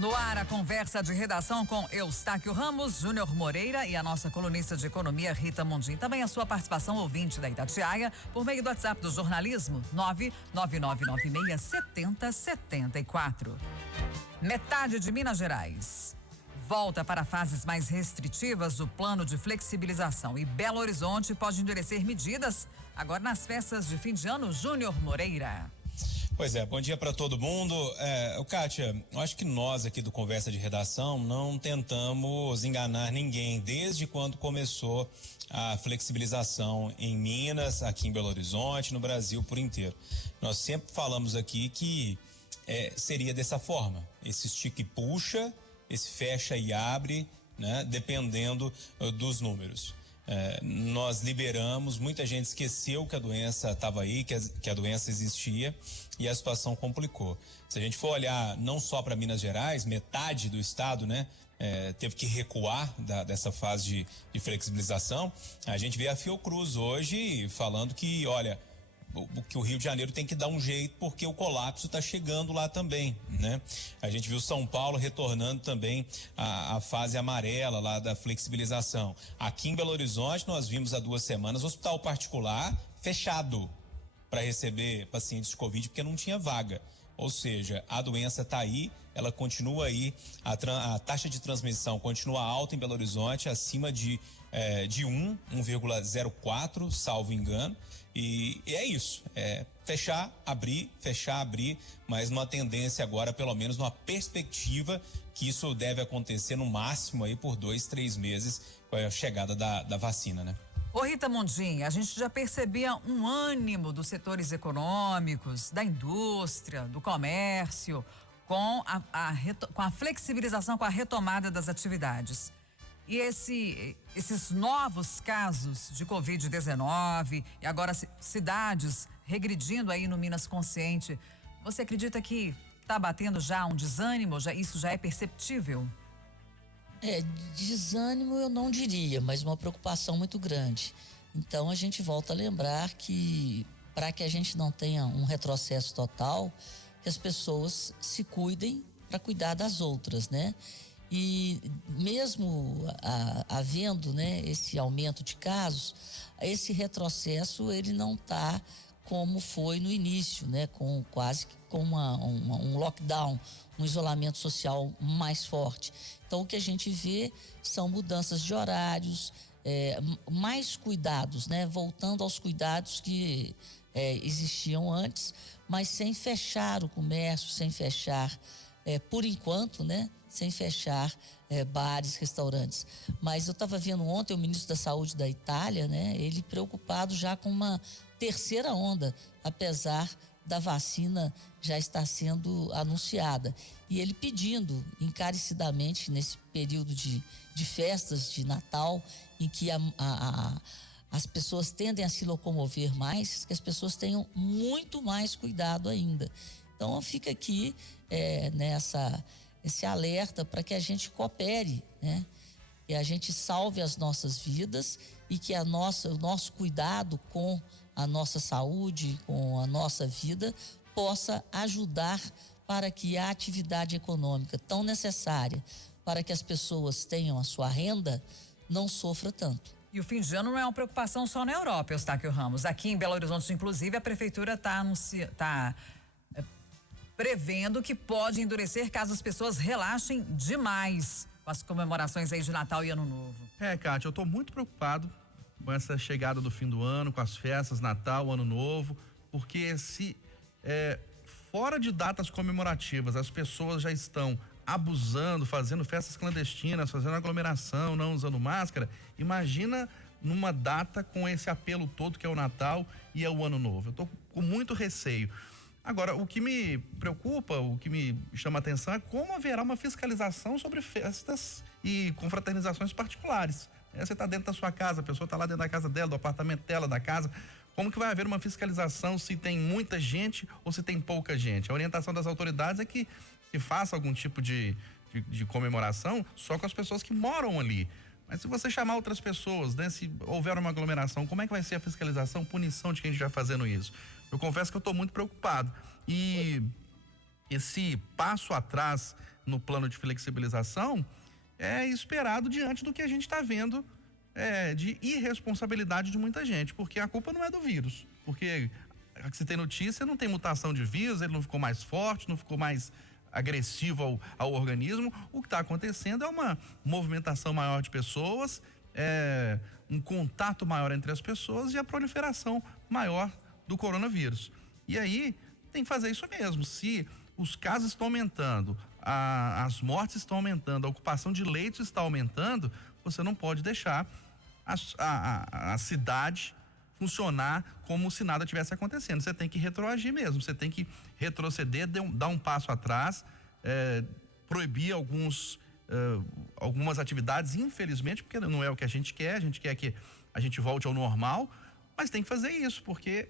No ar, a conversa de redação com Eustáquio Ramos, Júnior Moreira e a nossa colunista de economia, Rita Mundim. Também a sua participação ouvinte da Itatiaia por meio do WhatsApp do jornalismo 999967074. Metade de Minas Gerais volta para fases mais restritivas do plano de flexibilização e Belo Horizonte pode endurecer medidas agora nas festas de fim de ano. Júnior Moreira. Pois é, bom dia para todo mundo. Kátia, eu acho que nós aqui do Conversa de Redação não tentamos enganar ninguém desde quando começou a flexibilização em Minas, aqui em Belo Horizonte, no Brasil por inteiro. Nós sempre falamos aqui que seria dessa forma, esse estica e puxa, esse fecha e abre, né, dependendo dos números. Nós liberamos, muita gente esqueceu que a doença estava aí, que a doença existia e a situação complicou. Se a gente for olhar não só para Minas Gerais, metade do estado, né, teve que recuar dessa fase de flexibilização. A gente vê a Fiocruz hoje falando que, olha, que o Rio de Janeiro tem que dar um jeito porque o colapso está chegando lá também, né? A gente viu São Paulo retornando também a fase amarela lá da flexibilização. Aqui em Belo Horizonte nós vimos há 2 semanas hospital particular fechado para receber pacientes de Covid porque não tinha vaga. Ou seja, a doença está aí, ela continua aí, a taxa de transmissão continua alta em Belo Horizonte, acima de 1,04, salvo engano. E é isso, fechar, abrir, mas numa tendência agora, pelo menos numa perspectiva que isso deve acontecer no máximo aí por 2-3 meses com a chegada da vacina, né? Ô Rita Mundim, a gente já percebia um ânimo dos setores econômicos, da indústria, do comércio, com a flexibilização, com a retomada das atividades. E esses novos casos de Covid-19 e agora cidades regredindo aí no Minas Consciente, você acredita que está batendo já um desânimo? Isso já é perceptível? Desânimo eu não diria, mas uma preocupação muito grande. Então a gente volta a lembrar que para que a gente não tenha um retrocesso total, que as pessoas se cuidem para cuidar das outras, né? E mesmo havendo, né, esse aumento de casos, esse retrocesso ele não está como foi no início, né, quase com um lockdown, um isolamento social mais forte. Então o que a gente vê são mudanças de horários, mais cuidados, né, voltando aos cuidados que existiam antes, mas sem fechar o comércio, sem fechar por enquanto, né? Sem fechar bares, restaurantes. Mas eu estava vendo ontem o ministro da Saúde da Itália, né? Ele preocupado já com uma terceira onda, apesar da vacina já estar sendo anunciada. E ele pedindo encarecidamente nesse período de festas de Natal, em que as pessoas tendem a se locomover mais, que as pessoas tenham muito mais cuidado ainda. Então fica aqui esse alerta para que a gente coopere, né? Que a gente salve as nossas vidas e que o nosso cuidado com a nossa saúde, com a nossa vida, possa ajudar para que a atividade econômica tão necessária para que as pessoas tenham a sua renda não sofra tanto. E o fim de ano não é uma preocupação só na Europa, Eustáquio Ramos. Aqui em Belo Horizonte, inclusive, a prefeitura está prevendo que pode endurecer caso as pessoas relaxem demais com as comemorações aí de Natal e Ano Novo. Kátia, eu tô muito preocupado com essa chegada do fim do ano, com as festas, Natal, Ano Novo, porque se fora de datas comemorativas as pessoas já estão abusando, fazendo festas clandestinas, fazendo aglomeração, não usando máscara, imagina numa data com esse apelo todo que é o Natal e é o Ano Novo. Eu tô com muito receio. Agora, o que me preocupa, o que me chama a atenção é como haverá uma fiscalização sobre festas e confraternizações particulares. Você está dentro da sua casa, a pessoa está lá dentro da casa dela, do apartamento dela, da casa. Como que vai haver uma fiscalização se tem muita gente ou se tem pouca gente? A orientação das autoridades é que se faça algum tipo de comemoração só com as pessoas que moram ali. Mas se você chamar outras pessoas, né, se houver uma aglomeração, como é que vai ser a fiscalização, punição de quem estiver fazendo isso? Eu confesso que eu estou muito preocupado. E esse passo atrás no plano de flexibilização é esperado diante do que a gente está vendo de irresponsabilidade de muita gente, porque a culpa não é do vírus, porque se tem notícia, não tem mutação de vírus, ele não ficou mais forte, não ficou mais agressivo ao organismo. O que está acontecendo é uma movimentação maior de pessoas, um contato maior entre as pessoas e a proliferação maior do coronavírus. E aí tem que fazer isso mesmo. Se os casos estão aumentando, as mortes estão aumentando, a ocupação de leitos está aumentando, você não pode deixar a cidade funcionar como se nada tivesse acontecendo. Você tem que retroagir mesmo, você tem que retroceder, dar um passo atrás, proibir algumas atividades, infelizmente, porque não é o que a gente quer que a gente volte ao normal, mas tem que fazer isso, porque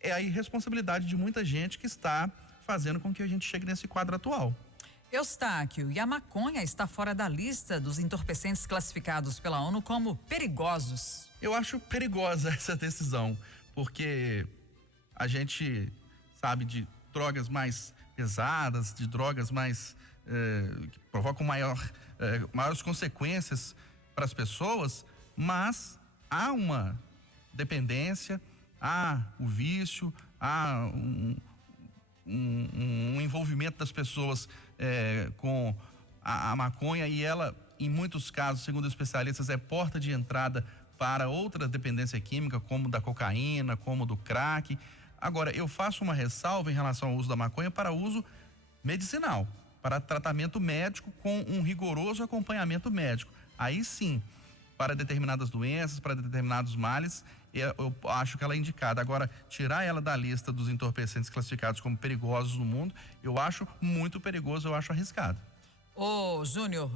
é a irresponsabilidade de muita gente que está fazendo com que a gente chegue nesse quadro atual. Eustáquio, e a maconha está fora da lista dos entorpecentes classificados pela ONU como perigosos. Eu acho perigosa essa decisão, porque a gente sabe de drogas mais pesadas, de drogas mais que provocam maiores consequências para as pessoas, mas há uma dependência, há o vício, há um envolvimento das pessoas com a maconha, e ela, em muitos casos, segundo especialistas, é porta de entrada para outra dependência química, como da cocaína, como do crack. Agora, eu faço uma ressalva em relação ao uso da maconha para uso medicinal, para tratamento médico com um rigoroso acompanhamento médico. Aí sim, para determinadas doenças, para determinados males, eu acho que ela é indicada. Agora, tirar ela da lista dos entorpecentes classificados como perigosos no mundo, eu acho muito perigoso, eu acho arriscado. Ô, Júnior,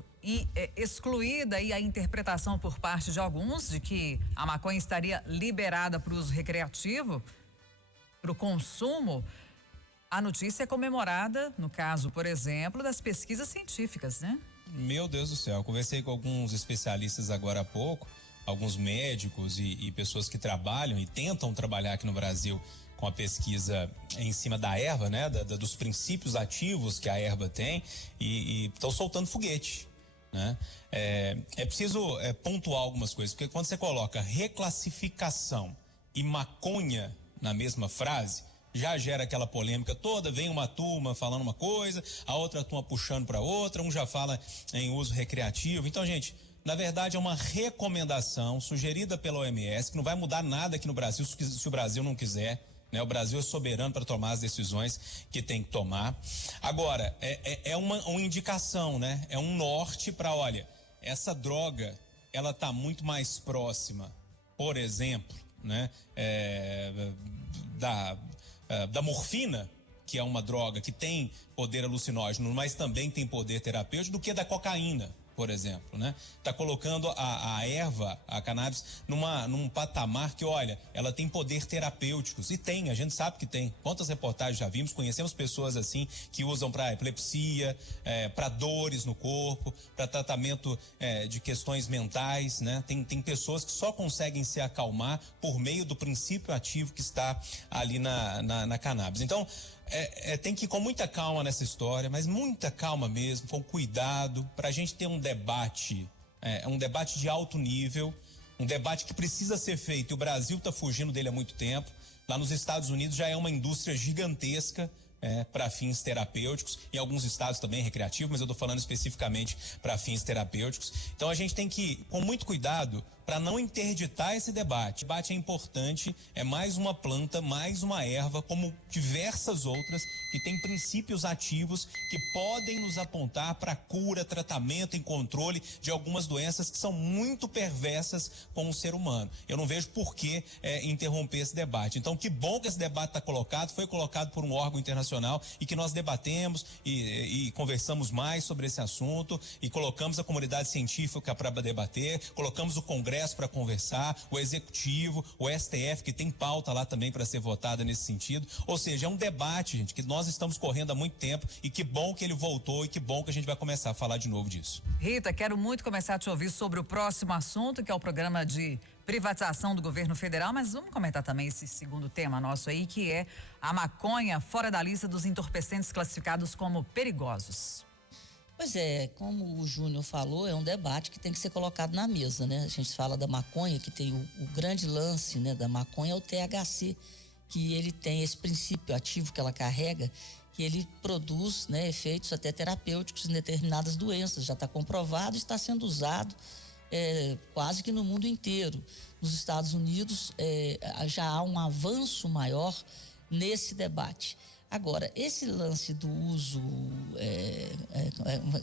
excluída aí a interpretação por parte de alguns de que a maconha estaria liberada para o uso recreativo, para o consumo, a notícia é comemorada, no caso, por exemplo, das pesquisas científicas, né? Meu Deus do céu, conversei com alguns especialistas agora há pouco, alguns médicos e pessoas que trabalham e tentam trabalhar aqui no Brasil com a pesquisa em cima da erva, né? Dos princípios ativos que a erva tem, e estão soltando foguete, né? É preciso pontuar algumas coisas, porque quando você coloca reclassificação e maconha na mesma frase, já gera aquela polêmica toda, vem uma turma falando uma coisa, a outra turma puxando para outra, um já fala em uso recreativo. Então, gente, na verdade é uma recomendação sugerida pela OMS, que não vai mudar nada aqui no Brasil se o Brasil não quiser, né? O Brasil é soberano para tomar as decisões que tem que tomar. Agora, é uma indicação, né? É um norte para, olha, essa droga, ela tá muito mais próxima, por exemplo, né? Da morfina, que é uma droga que tem poder alucinógeno, mas também tem poder terapêutico, do que da cocaína, por exemplo, né? Tá colocando a erva, a cannabis, num patamar que, olha, ela tem poder terapêuticos, e tem, a gente sabe que tem. Quantas reportagens já vimos, conhecemos pessoas assim, que usam para epilepsia, para dores no corpo, para tratamento de questões mentais, né? Tem pessoas que só conseguem se acalmar por meio do princípio ativo que está ali na cannabis. Então, tem que ir com muita calma nessa história, mas muita calma mesmo, com cuidado, para a gente ter um debate de alto nível, um debate que precisa ser feito, e o Brasil está fugindo dele há muito tempo. Lá nos Estados Unidos já é uma indústria gigantesca para fins terapêuticos, em alguns estados também recreativos, mas eu estou falando especificamente para fins terapêuticos. Então a gente tem que ir com muito cuidado para não interditar esse debate. O debate é importante, é mais uma planta, mais uma erva, como diversas outras, que tem princípios ativos que podem nos apontar para cura, tratamento e controle de algumas doenças que são muito perversas com o ser humano. Eu não vejo por que interromper esse debate. Então, que bom que esse debate está colocado, foi colocado por um órgão internacional, e que nós debatemos e conversamos mais sobre esse assunto, e colocamos a comunidade científica para debater, colocamos o Congresso para conversar, o Executivo, o STF, que tem pauta lá também para ser votada nesse sentido. Ou seja, é um debate, gente, que nós estamos correndo há muito tempo, e que bom que ele voltou, e que bom que a gente vai começar a falar de novo disso. Rita, quero muito começar a te ouvir sobre o próximo assunto, que é o programa de privatização do governo federal, mas vamos comentar também esse segundo tema nosso aí, que é a maconha fora da lista dos entorpecentes classificados como perigosos. Pois é, como o Júnior falou, é um debate que tem que ser colocado na mesa, né? A gente fala da maconha, que tem o grande lance, né, da maconha é o THC, que ele tem esse princípio ativo que ela carrega, que ele produz, né, efeitos até terapêuticos em determinadas doenças. Já está comprovado e está sendo usado quase que no mundo inteiro. Nos Estados Unidos já há um avanço maior nesse debate. Agora, esse lance do uso,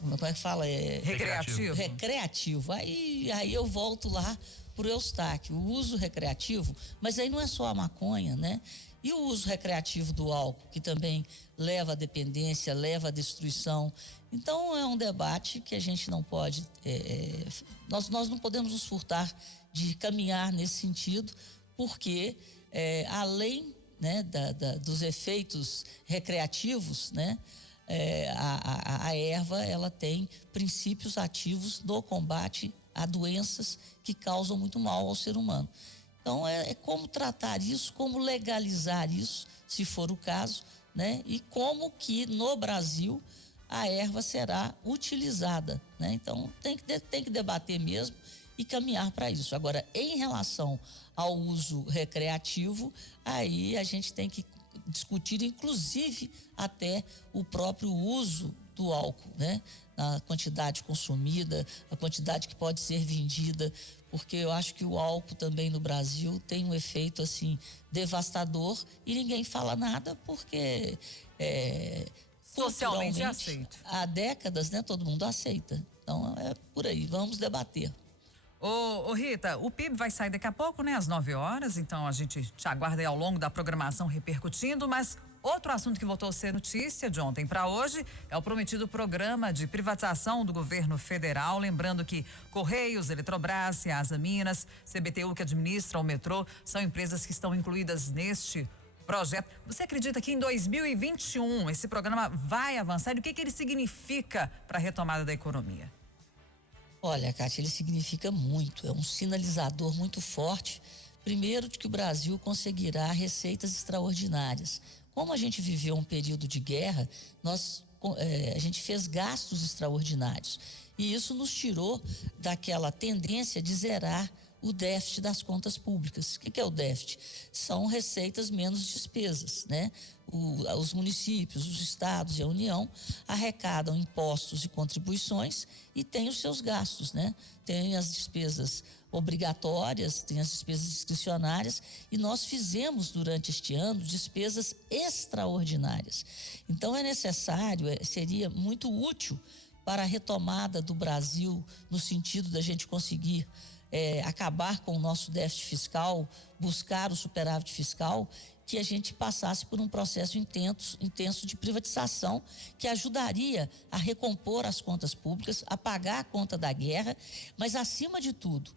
como é que fala? Recreativo. Recreativo. Aí eu volto lá pro Eustáquio, o uso recreativo, mas aí não é só a maconha, né? E o uso recreativo do álcool, que também leva à dependência, leva à destruição. Então, é um debate que a gente não pode... nós não podemos nos furtar de caminhar nesse sentido, porque além, né, dos efeitos recreativos, né, a erva ela tem princípios ativos no combate a doenças que causam muito mal ao ser humano. Então, como tratar isso, como legalizar isso, se for o caso, né? E como que no Brasil a erva será utilizada, né? Então, tem que debater mesmo e caminhar para isso. Agora, em relação ao uso recreativo, aí a gente tem que discutir, inclusive, até o próprio uso do álcool, né? A quantidade consumida, a quantidade que pode ser vendida, porque eu acho que o álcool também no Brasil tem um efeito assim devastador e ninguém fala nada porque socialmente é aceito. Há décadas, né, todo mundo aceita. Então é por aí, vamos debater. Ô Rita, o PIB vai sair daqui a pouco, né, às 9h, então a gente te aguarda aí ao longo da programação repercutindo, mas outro assunto que voltou a ser notícia de ontem para hoje é o prometido programa de privatização do governo federal. Lembrando que Correios, Eletrobras, Ceasa Minas, CBTU, que administra o metrô, são empresas que estão incluídas neste projeto. Você acredita que em 2021 esse programa vai avançar? E o que ele significa para a retomada da economia? Olha, Kátia, ele significa muito, é um sinalizador muito forte. Primeiro, de que o Brasil conseguirá receitas extraordinárias. Como a gente viveu um período de guerra, a gente fez gastos extraordinários. E isso nos tirou daquela tendência de zerar o déficit das contas públicas. O que é o déficit? São receitas menos despesas, né? Os municípios, os estados e a União arrecadam impostos e contribuições e têm os seus gastos, né? Tem as despesas obrigatórias, tem as despesas discricionárias e nós fizemos durante este ano despesas extraordinárias. Então é necessário, seria muito útil para a retomada do Brasil no sentido da gente conseguir acabar com o nosso déficit fiscal, buscar o superávit fiscal, que a gente passasse por um processo intenso de privatização que ajudaria a recompor as contas públicas, a pagar a conta da guerra, mas acima de tudo,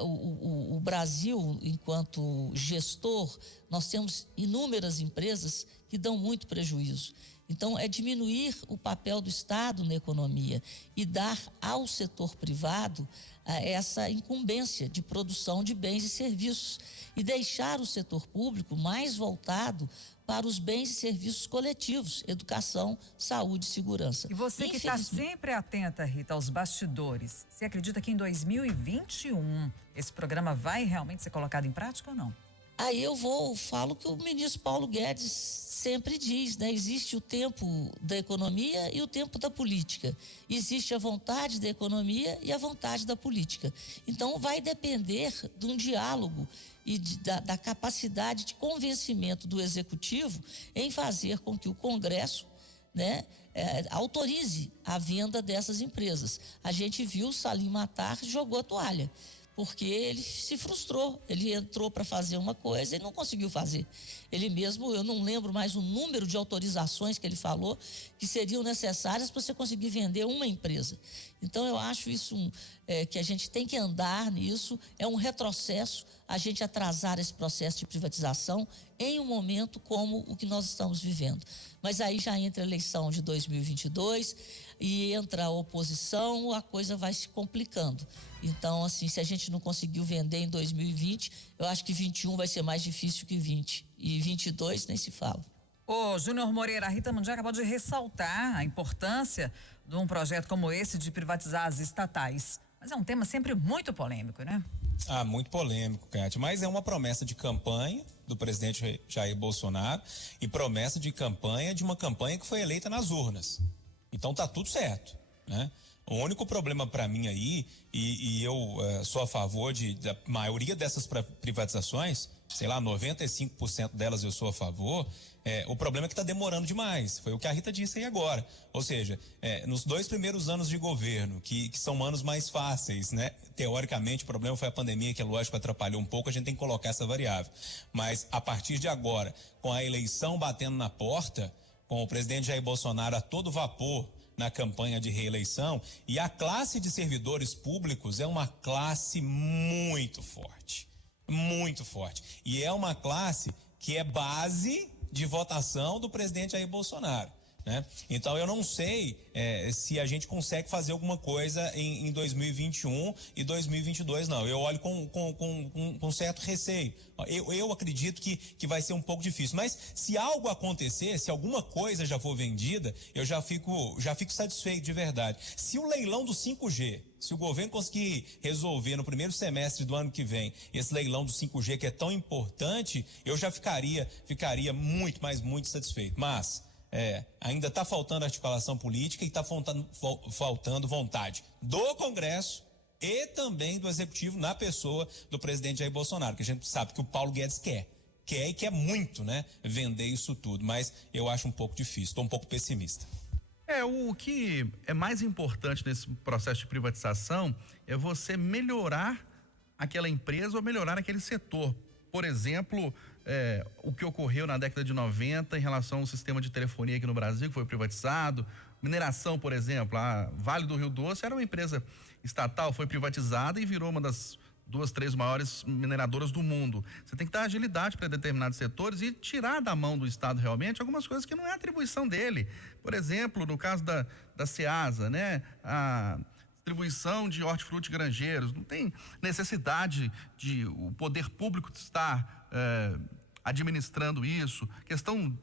o Brasil, enquanto gestor, nós temos inúmeras empresas que dão muito prejuízo. Então, é diminuir o papel do Estado na economia e dar ao setor privado essa incumbência de produção de bens e serviços e deixar o setor público mais voltado para os bens e serviços coletivos, educação, saúde e segurança. E você que está sempre atenta, Rita, aos bastidores, você acredita que em 2021 esse programa vai realmente ser colocado em prática ou não? Aí falo que o ministro Paulo Guedes sempre diz, né? Existe o tempo da economia e o tempo da política. Existe a vontade da economia e a vontade da política. Então, vai depender de um diálogo e da capacidade de convencimento do executivo em fazer com que o Congresso, né, autorize a venda dessas empresas. A gente viu o Salim Matar jogou a toalha, porque ele se frustrou, ele entrou para fazer uma coisa e não conseguiu fazer. Ele mesmo, eu não lembro mais o número de autorizações que ele falou que seriam necessárias para você conseguir vender uma empresa. Então, eu acho isso que a gente tem que andar nisso, é um retrocesso a gente atrasar esse processo de privatização em um momento como o que nós estamos vivendo. Mas aí já entra a eleição de 2022 e entra a oposição, a coisa vai se complicando. Então, assim, se a gente não conseguiu vender em 2020, eu acho que 21 vai ser mais difícil que 20. E 22 nem se fala. Ô, Júnior Moreira, a Rita Mundial acabou de ressaltar a importância de um projeto como esse de privatizar as estatais. Mas é um tema sempre muito polêmico, né? Ah, muito polêmico, Cátia, mas é uma promessa de campanha do presidente Jair Bolsonaro e promessa de campanha de uma campanha que foi eleita nas urnas. Então tá tudo certo, né? O único problema para mim aí, e eu sou a favor da maioria dessas privatizações, sei lá, 95% delas eu sou a favor, o problema é que está demorando demais. Foi o que a Rita disse aí agora. Ou seja, nos 2 primeiros anos de governo, que são anos mais fáceis, né? Teoricamente, o problema foi a pandemia, que é lógico atrapalhou um pouco, a gente tem que colocar essa variável. Mas a partir de agora, com a eleição batendo na porta, com o presidente Jair Bolsonaro a todo vapor na campanha de reeleição, e a classe de servidores públicos é uma classe muito forte. Muito forte. E é uma classe que é base de votação do presidente Jair Bolsonaro, né? Então eu não sei se a gente consegue fazer alguma coisa em 2021 e 2022, não. Eu olho com certo receio. Eu acredito que vai ser um pouco difícil, mas se algo acontecer, se alguma coisa já for vendida, eu já fico satisfeito de verdade. Se o leilão do 5G, se o governo conseguir resolver no primeiro semestre do ano que vem esse leilão do 5G que é tão importante, eu já ficaria muito, mas muito satisfeito. Mas ainda está faltando articulação política e está faltando vontade do Congresso e também do Executivo na pessoa do presidente Jair Bolsonaro, que a gente sabe que o Paulo Guedes quer e quer muito, né, vender isso tudo, mas eu acho um pouco difícil, estou um pouco pessimista. O que é mais importante nesse processo de privatização é você melhorar aquela empresa ou melhorar aquele setor. Por exemplo, o que ocorreu na década de 90 em relação ao sistema de telefonia aqui no Brasil, que foi privatizado. Mineração, por exemplo, a Vale do Rio Doce era uma empresa estatal, foi privatizada e virou uma das 2, 3 maiores mineradoras do mundo. Você tem que dar agilidade para determinados setores e tirar da mão do Estado realmente algumas coisas que não é atribuição dele. Por exemplo, no caso da Ceasa, né? A distribuição de hortifruti granjeiros, não tem necessidade de o poder público estar administrando isso. Questão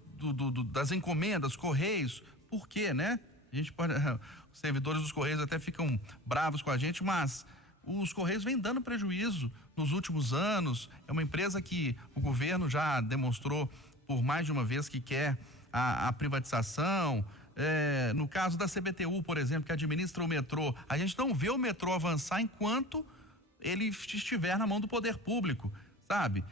das encomendas, Correios, por quê, né? A gente pode, os servidores dos Correios até ficam bravos com a gente, mas os Correios vêm dando prejuízo nos últimos anos. É uma empresa que o governo já demonstrou por mais de uma vez que quer a privatização. No caso da CBTU, por exemplo, que administra o metrô, a gente não vê o metrô avançar enquanto ele estiver na mão do poder público, sabe?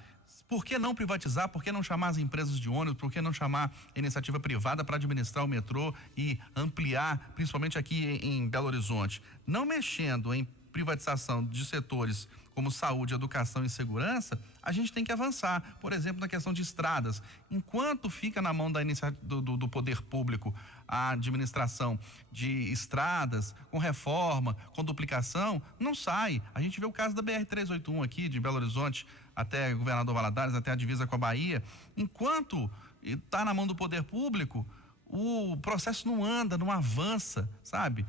Por que não privatizar? Por que não chamar as empresas de ônibus? Por que não chamar a iniciativa privada para administrar o metrô e ampliar, principalmente aqui em Belo Horizonte? Não mexendo em privatização de setores como saúde, educação e segurança, a gente tem que avançar. Por exemplo, na questão de estradas. Enquanto fica na mão do poder público a administração de estradas, com reforma, com duplicação, não sai. A gente vê o caso da BR-381 aqui, de Belo Horizonte até Governador Valadares, até a divisa com a Bahia. Enquanto está na mão do poder público, o processo não anda, não avança, sabe?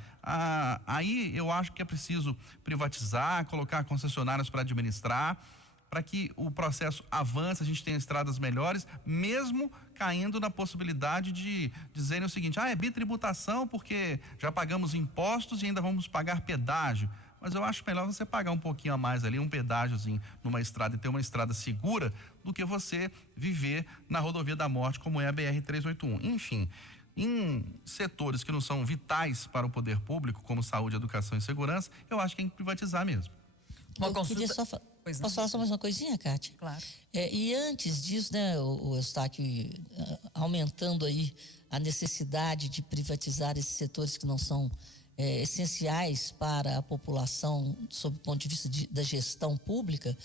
Aí eu acho que é preciso privatizar, colocar concessionários para administrar, para que o processo avance, a gente tenha estradas melhores, mesmo caindo na possibilidade de dizerem o seguinte: é bitributação porque já pagamos impostos e ainda vamos pagar pedágio. Mas eu acho melhor você pagar um pouquinho a mais ali, um pedágiozinho numa estrada e ter uma estrada segura, do que você viver na rodovia da morte, como é a BR-381. Enfim, em setores que não são vitais para o poder público, como saúde, educação e segurança, eu acho que tem que privatizar mesmo. Queria só posso falar só mais uma coisinha, Cátia? Claro. E antes disso, né, o Eustáquio aumentando aí a necessidade de privatizar esses setores que não são essenciais para a população sob o ponto de vista da gestão pública,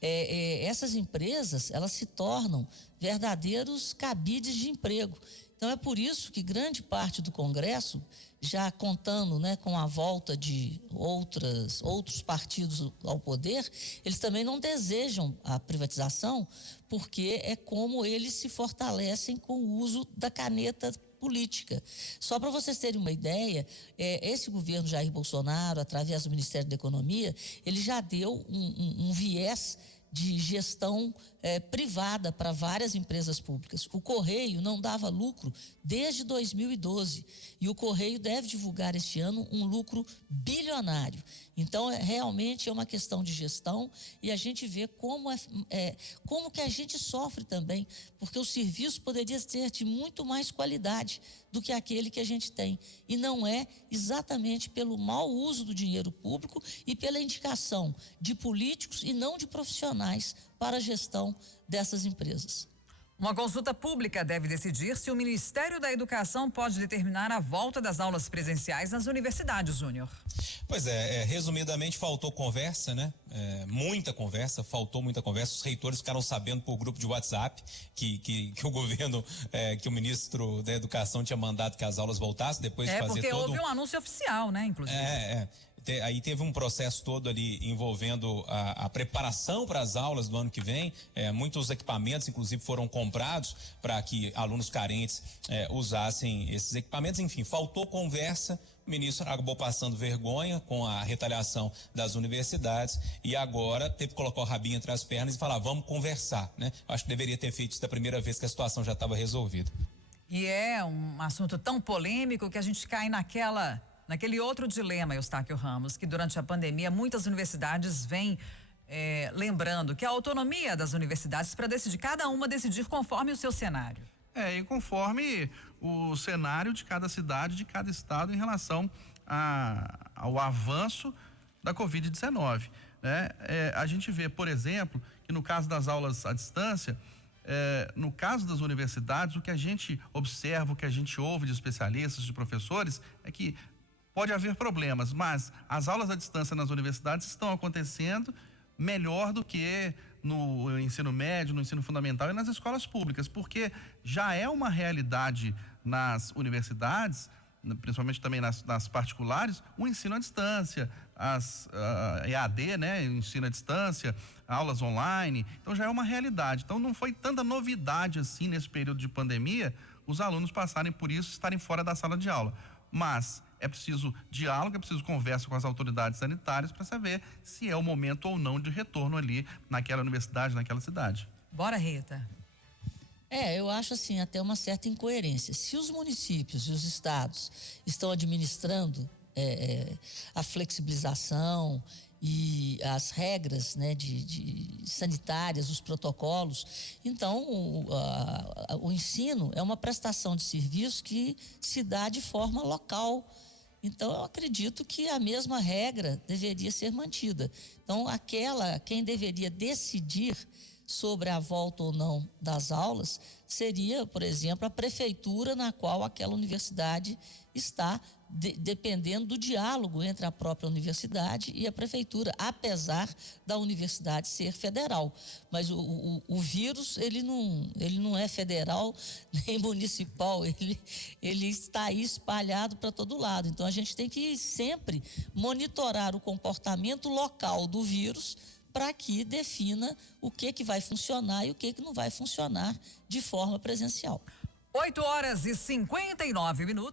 essas empresas, elas se tornam verdadeiros cabides de emprego. Então é por isso que grande parte do Congresso, já contando, né, com a volta de outros partidos ao poder, eles também não desejam a privatização, porque é como eles se fortalecem com o uso da caneta política. Só para vocês terem uma ideia, esse governo Jair Bolsonaro, através do Ministério da Economia, ele já deu um viés de gestão privada para várias empresas públicas. O Correio não dava lucro desde 2012 e o Correio deve divulgar este ano um lucro bilionário. Então, realmente é uma questão de gestão e a gente vê como que a gente sofre também, porque o serviço poderia ser de muito mais qualidade do que aquele que a gente tem. E não é exatamente pelo mau uso do dinheiro público e pela indicação de políticos e não de profissionais para a gestão dessas empresas. Uma consulta pública deve decidir se o Ministério da Educação pode determinar a volta das aulas presenciais nas universidades, Júnior. Pois resumidamente faltou conversa, né? Faltou muita conversa. Os reitores ficaram sabendo por grupo de WhatsApp que o governo, que o ministro da Educação tinha mandado que as aulas voltassem depois de fazer porque houve um anúncio oficial, né, inclusive. Aí teve um processo todo ali envolvendo a preparação para as aulas do ano que vem. Muitos equipamentos, inclusive, foram comprados para que alunos carentes usassem esses equipamentos. Enfim, faltou conversa. O ministro acabou passando vergonha com a retaliação das universidades e agora teve que colocar o rabinho entre as pernas e falar, vamos conversar, né? Acho que deveria ter feito isso da primeira vez que a situação já estava resolvida. E é um assunto tão polêmico que a gente cai naquele outro dilema, Eustáquio Ramos, que durante a pandemia muitas universidades vêm lembrando que a autonomia das universidades para decidir, cada uma decidir conforme o seu cenário. E conforme o cenário de cada cidade, de cada estado em relação ao avanço da Covid-19, né? A gente vê, por exemplo, que no caso das aulas à distância, no caso das universidades, o que a gente observa, o que a gente ouve de especialistas, de professores, é que pode haver problemas, mas as aulas à distância nas universidades estão acontecendo melhor do que no ensino médio, no ensino fundamental e nas escolas públicas, porque já é uma realidade nas universidades, principalmente também nas particulares, o ensino à distância, as EAD, né, ensino à distância, aulas online, então já é uma realidade. Então não foi tanta novidade assim nesse período de pandemia os alunos passarem por isso, estarem fora da sala de aula, mas é preciso diálogo, é preciso conversa com as autoridades sanitárias para saber se é o momento ou não de retorno ali naquela universidade, naquela cidade. Bora, Rita. Eu acho assim até uma certa incoerência. Se os municípios e os estados estão administrando a flexibilização e as regras, né, de sanitárias, os protocolos, então o ensino é uma prestação de serviço que se dá de forma local. Então, eu acredito que a mesma regra deveria ser mantida. Então, quem deveria decidir sobre a volta ou não das aulas seria, por exemplo, a prefeitura na qual aquela universidade está, dependendo do diálogo entre a própria universidade e a prefeitura, apesar da universidade ser federal. Mas o vírus, ele não é federal nem municipal, ele está aí espalhado para todo lado. Então, a gente tem que sempre monitorar o comportamento local do vírus para que defina o que vai funcionar e o que não vai funcionar de forma presencial. 8h59, final do